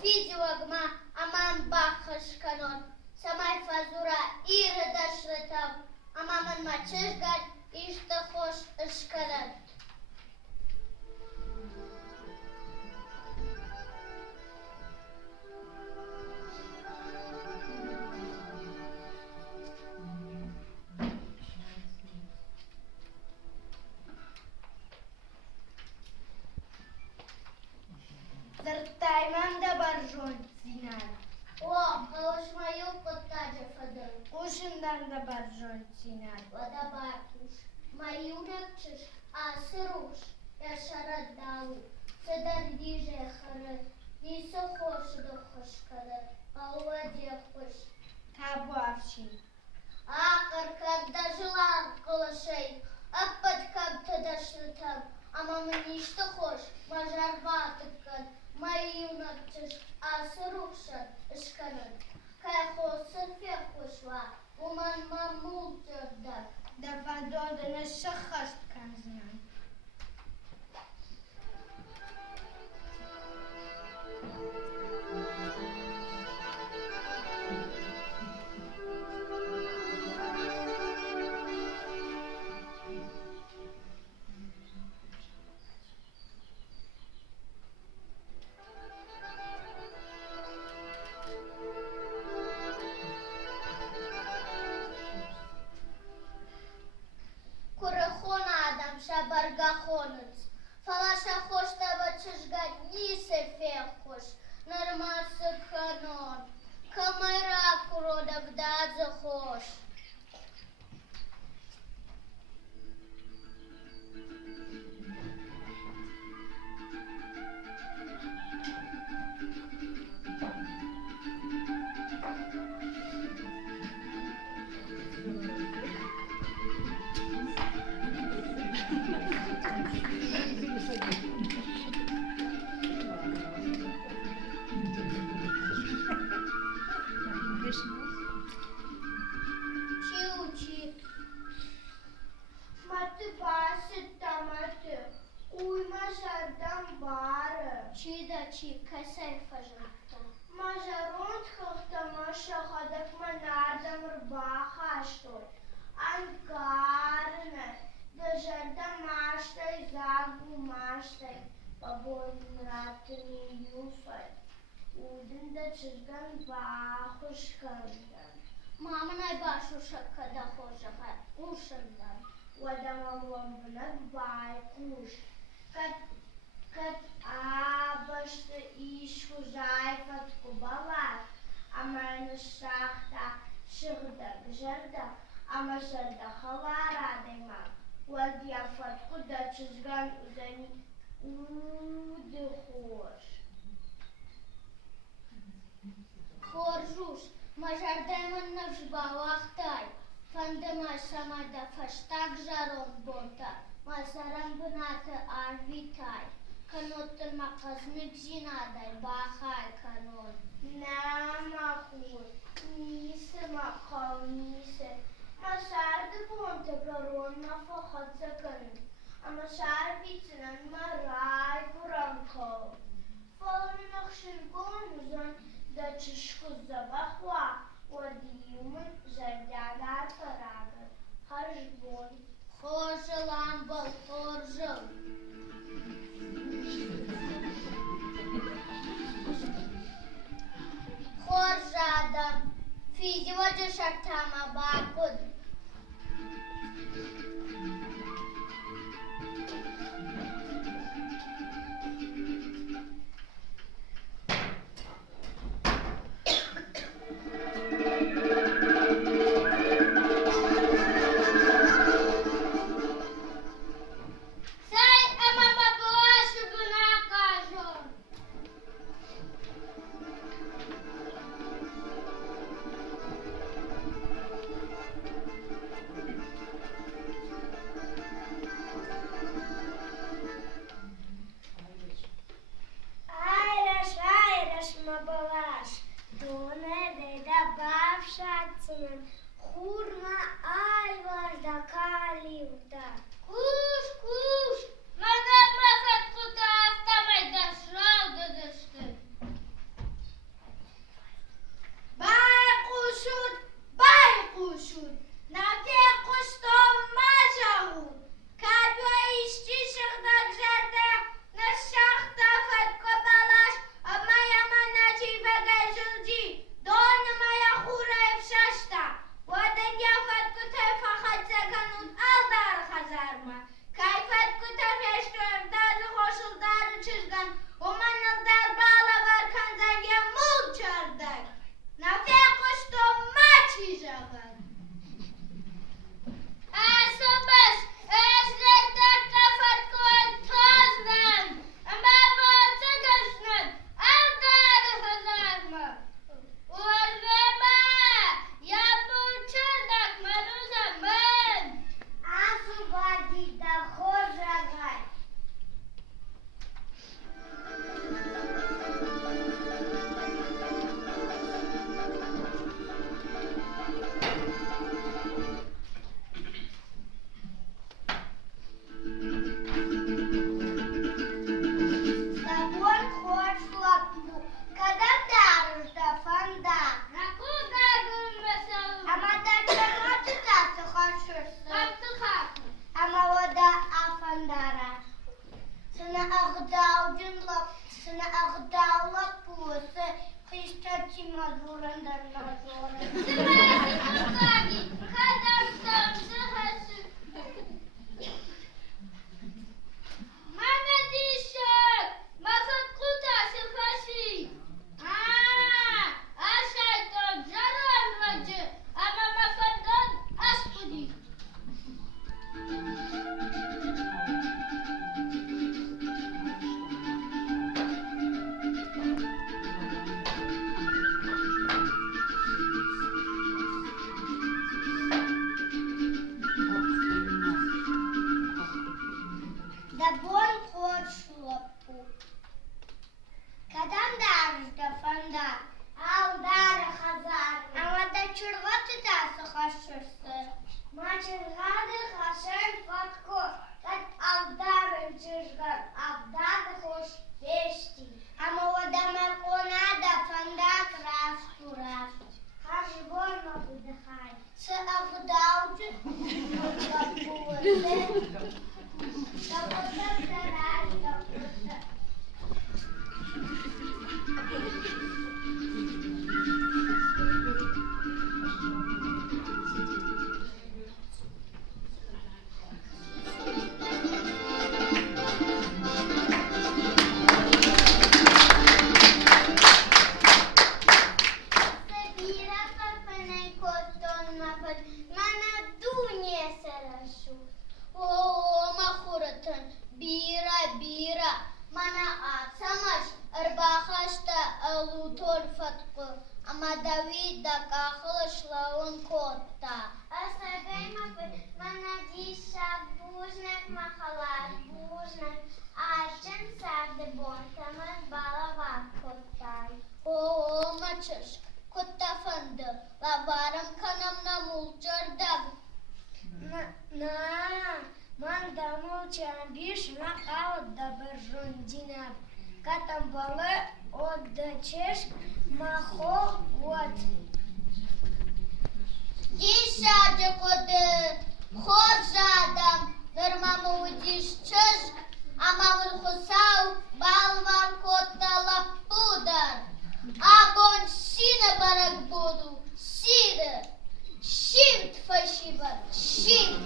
Фидиогма, амам бахашканон, самай фазура ирыдашлытам, амамын мачышган иштахош ышканан. Зартаймам да баржон цинар. О, калышмаю поттаджа фадыр. Ушындан да баржон цинар. Вада бартуш, маюнакчыш, асыруш, яшараддау, садар диже харат, нисо хош до хошкадар, ауладе хош. Табу авшин. Акар, когда жила калашей, аппаткам тадашлытам, амамын ништо хош, мажарватыккан, маюнакчыш, асырушан, ышканан. Кайхосын фехушла, уман мамул тёрдак. Да фадода на шахашт канзнан. Курыхона адам шабаргахонец. Фалаша хош таба чыжгать нисе фехош. Нормасы канон. Камайра курода вдадзе хош. Чиучи. Matı basit tamatı. Uyma jardan barı. Чида чи касай фажарта. Majaront хахтама шахадак манардам рбаха штой. Ангарне. Да жардан маштай загу маштай. Бабон ратыни юфай. Удын да чырган бахушкандан. Мамынай башуша када хожаха ушандан. Vadamam lambanak baykuş. Kat abaştı iş huzayfat kubalar. Amarını şahta şıgda gjarda. Ama şarda havara dema. Vadiyafat kuda çizgan uzani udu hoş. Хоржуш, мажардайман навжбавахтай. Фандема самада фаштак жарон бота. Масарам бната арвитай. Каноттын маказнык жинадай бахай канон. Nama kur, nise makal nise. Masardı bonta karonna fakat sakın. Ama şar bitiren maray kuranko. Falın akşırgon uzan da çışkı zabahwa. Vadiyumun zardagar paraga. Harjbon. Хоржыл амбыл, хоржыл. Хоржадам. Физиоджа шартама бакуд. Сай амама башу бuna кажон. лапуси, хрещаті мазурен дернажори. Зимається куркагі, кадам сам загасу. Мама дишак, махат кутасы фаши. Шайтан жаран ваджи, а мама фандан аспуди. Дабон хоршлопу. Кадам даржда фанда, алдара хазар. Ама да чурвати тасу хашырсы. Мачыргады хашыр фатко, кад алдарын чыжган, алдады хош бешти. Ама одама конада фанда краш тураш. Хаши борма выдыхай. Сы авдауджи, лапусы. Капота сарай, капота. Sabira papanay koton mapad, mana dunya sarasu. Махуратын, бира, мана атсамаш, арбахашта алутор фатку, амадави да кахлыш лаун котта. Асагай мапы, мана диша бужнак махалар, бужнак, ачын сарды бонтамыз балава коттай. Мачышк, котта фанды, лаварым канамна мулчырдаб. Манда мулчан биш макаут да бержундина. Катамбалы отдачеш махо вот. Дишаджа коды ходжадам нормаму дишчыш, амамыл хусау балвар котта лапудар. Абон сина барак буду, сида. Шимт фашиба, шимт.